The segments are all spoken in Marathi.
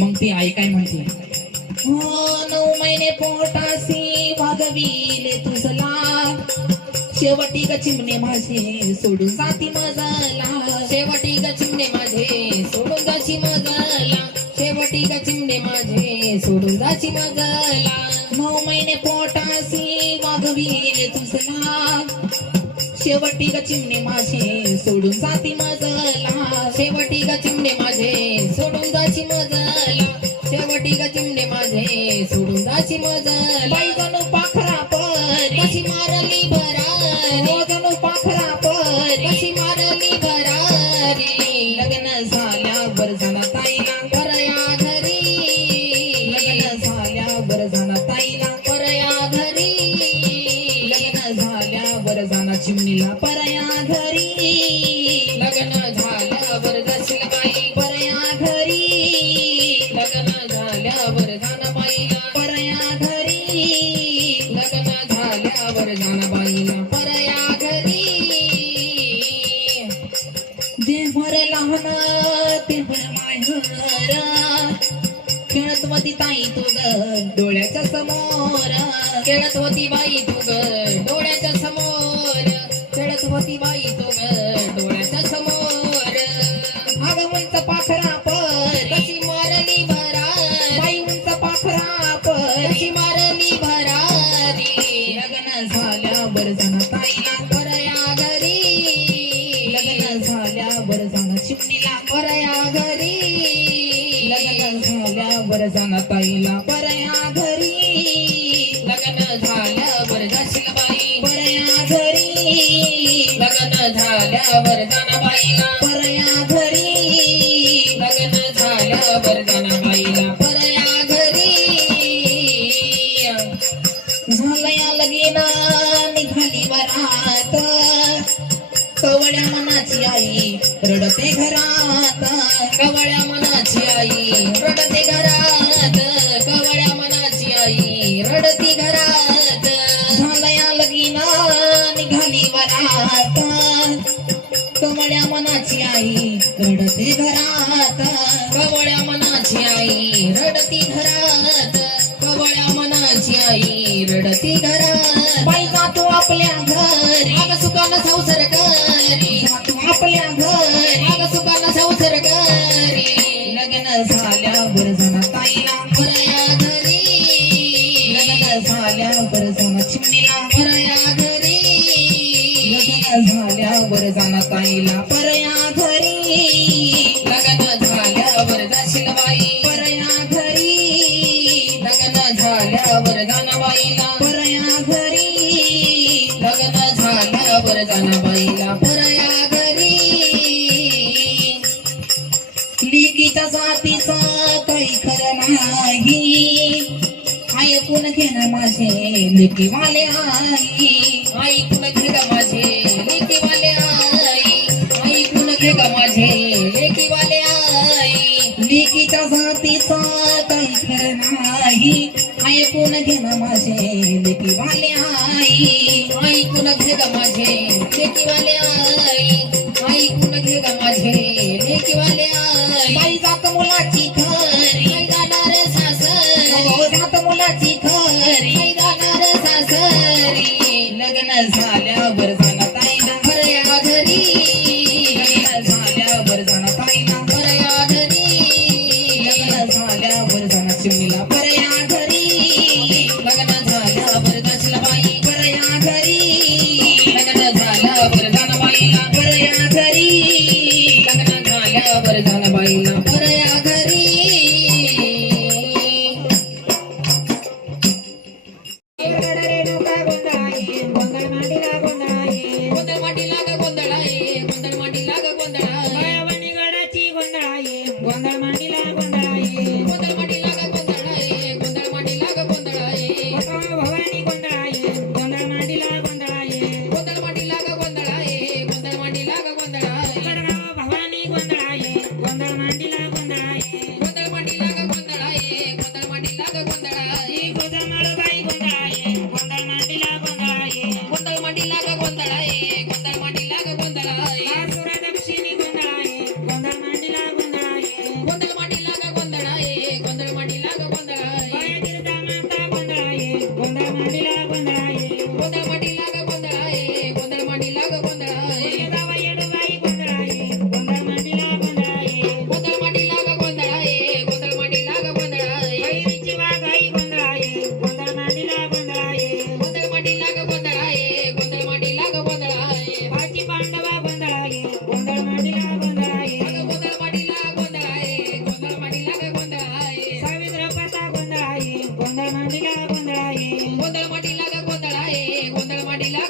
मग ती आई काय म्हणते? नऊ महिने पोटासी वागविले तुझला. शेवटी ग चिमणे माझे सोडून जाती मजला. शेवटी ग चिमणे माझे सोडून जाची मजला. शेवटी ग चिमणे माझे सोडून जाची मजला. नऊ महिने पोटासी वागविले तुझला. शेवटी ग चिमणे माझे सोडून जाती मजला. शेवटी ग चिमणे माझे मजला. शेवटी ग चिमणे माझे सोडून जाची मजला. बाई जणू पाखरा परी कशी मारली भरारी जणू पाखरा परी कशी मारली भरारी लग्न खेळत होती बाई तुग डोळ्याच्या समोर. खेळत होती बाई तुग डोळ्याच्या समोर. अग उंच पाखरा पर कशी मारली भरा बाई उंच पाखरा पर कशी मारली भरा लग्न झाल्यावर जाणार ताईला परया घरी. लग्न झाल्यावर जाणार चिमणीला परया घरी. लग्न झाल्यावर जाणार ताईला परया घरी. बाईला परया घरी. लग्न झाल्यावर जाणं बाईला परया घरी. झालया लगीना निघाली वरात. कवड्या मनाची आई रडते घरात. कवळ्या मनाची मनाची आई रडती घरात. कवळ्या मनाची आई रडती घरात. कवळ्या मनाची आई रडती घरात. बाई तू आपल्या घर. आग सुखानं संसार करी. जातो आपल्या घर. आग सुखानं संसार करी. लग्न झाल्यावर जण ताईला परया घरी. लग्न झाल्यावर जण चिमणीला परया घरी. लग्न झाल्यावर जण ताईला झाल्यावर जाना बाईला परया घरी. लिकीच्या जातीचा काही खरं नाही. ऐकून घेणं माझे लिकीवाले आई. ऐकून घेणं माझे लिकीच्या जातीचा काही खरं नाही. ऐकून घे ना माझे लेकीवाले आई. ऐकून घे ग माझे लेकीवाले आई. ऐकून घे ग माझे लेकीवाले आई. बाई जात मुलाची खरी आई जाणार सासरी. हो, जात मुलाची खरी आई जाणार सासरी. लग्न झाल्यावर Thank. ಗೊತ್ತಳ ಏ ಗೊತ್ತಳ ಮಾಡಿಲ್ಲ గుందల మటిలాగా గుందల ఏ గుందల మటిలాగా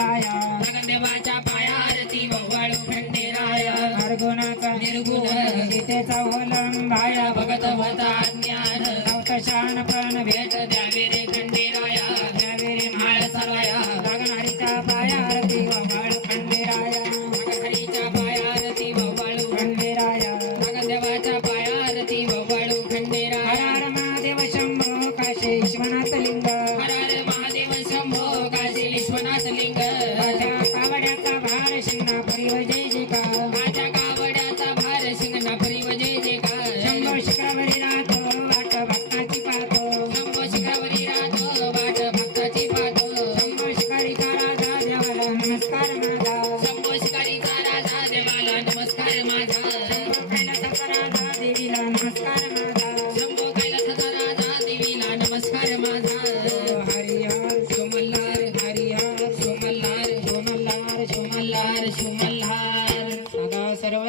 राया जगदेवाच्या पाया आरती भवाळू खंडेराय. निर्गुणाचा निर्गुण गीतेचा ओलंबाया भगत भता ज्ञान नवतशान प्राण भेट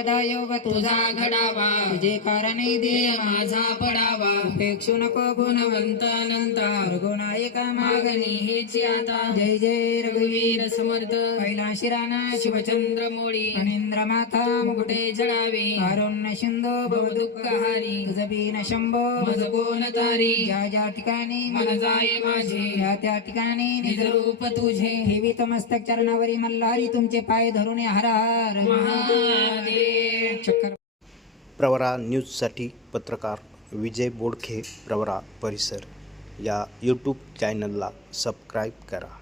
सर्वदा योग तुझा घडावा. जे कारणे दे माझा पडावा. पेक्षू नको गुणवंत अनंता गुणायिका मागणी हेची आता. जय जय रघुवीर समर्थ. कैलाशिराना शिवचंद्र मोळी. अनिंद्र माता मुकुटे जळावे. अरुण शिंदो बहुदुःखहारी जबीन शंभो मजगोन तारी ज्या ज्या ठिकाणी मन जाय माझे. या त्या ठिकाणी निजरूप तुझे. हेवी तमस्तक चरणावरी मल्हारी तुमचे पाय धरून हर महादेव. प्रवरा न्यूजसाठी पत्रकार विजय बोडखे प्रवरा परिसर. या यूट्यूब चॅनलला सबस्क्राईब करा.